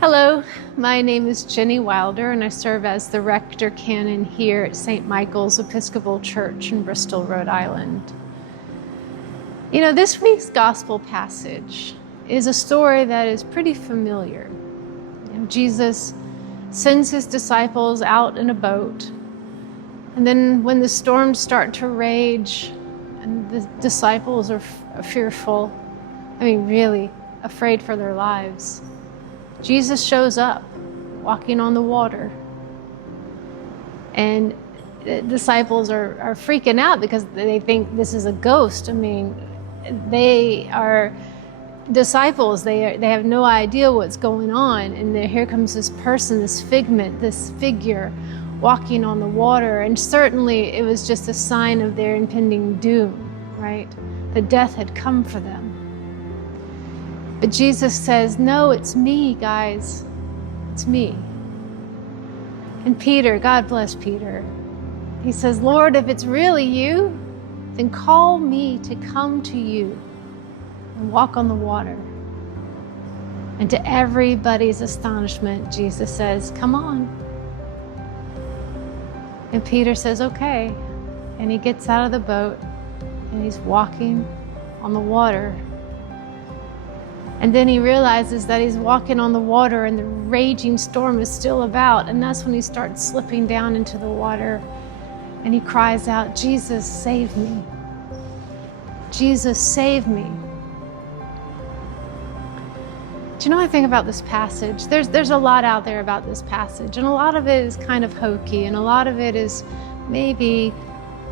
Hello, my name is Jenny Wilder and I serve as the Rector Canon here at St. Michael's Episcopal Church in Bristol, Rhode Island. You know, this week's gospel passage is a story that is pretty familiar. Jesus sends his disciples out in a boat, and then when the storms start to rage and the disciples are fearful, really afraid for their lives, Jesus shows up walking on the water. And the disciples are freaking out because they think this is a ghost. They are disciples. They have no idea what's going on. And here comes this person, this figment, this figure walking on the water. And certainly it was just a sign of their impending doom, right? The death had come for them. But Jesus says, no, it's me, guys. It's me. And Peter, God bless Peter, he says, Lord, if it's really you, then call me to come to you and walk on the water. And to everybody's astonishment, Jesus says, come on. And Peter says, okay. And he gets out of the boat and he's walking on the water. And then he realizes that he's walking on the water and the raging storm is still about. And that's when he starts slipping down into the water. And he cries out, Jesus, save me. Jesus, save me. Do you know what I think about this passage? There's a lot out there about this passage. And a lot of it is kind of hokey. And a lot of it is maybe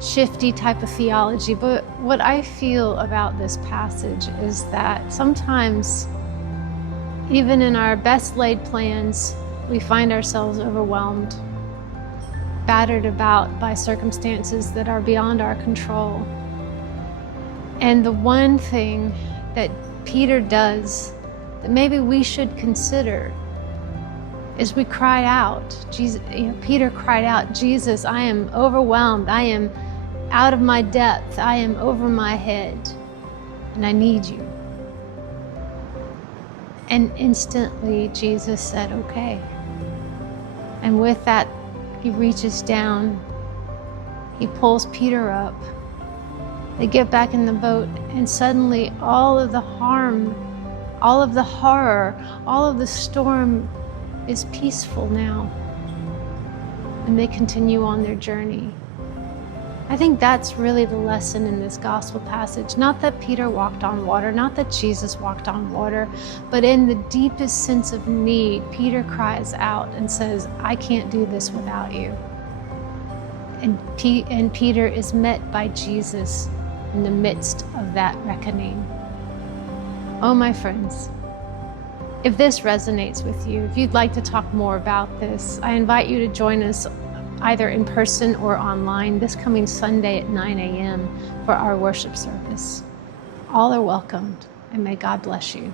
shifty type of theology, but what I feel about this passage is that sometimes, even in our best laid plans, we find ourselves overwhelmed, battered about by circumstances that are beyond our control. And the one thing that Peter does that maybe we should consider is we cried out. Peter cried out, Jesus, I am overwhelmed. I am out of my depth. I am over my head, and I need you. And instantly Jesus said, okay. And with that, he reaches down, he pulls Peter up, they get back in the boat, and suddenly all of the harm, all of the horror, all of the storm is peaceful now. And they continue on their journey. I think that's really the lesson in this gospel passage. Not that Peter walked on water, not that Jesus walked on water, but in the deepest sense of need, Peter cries out and says, I can't do this without you. And Peter is met by Jesus in the midst of that reckoning. Oh, my friends, if this resonates with you, if you'd like to talk more about this, I invite you to join us either in person or online this coming Sunday at 9 a.m. for our worship service. All are welcomed, and may God bless you.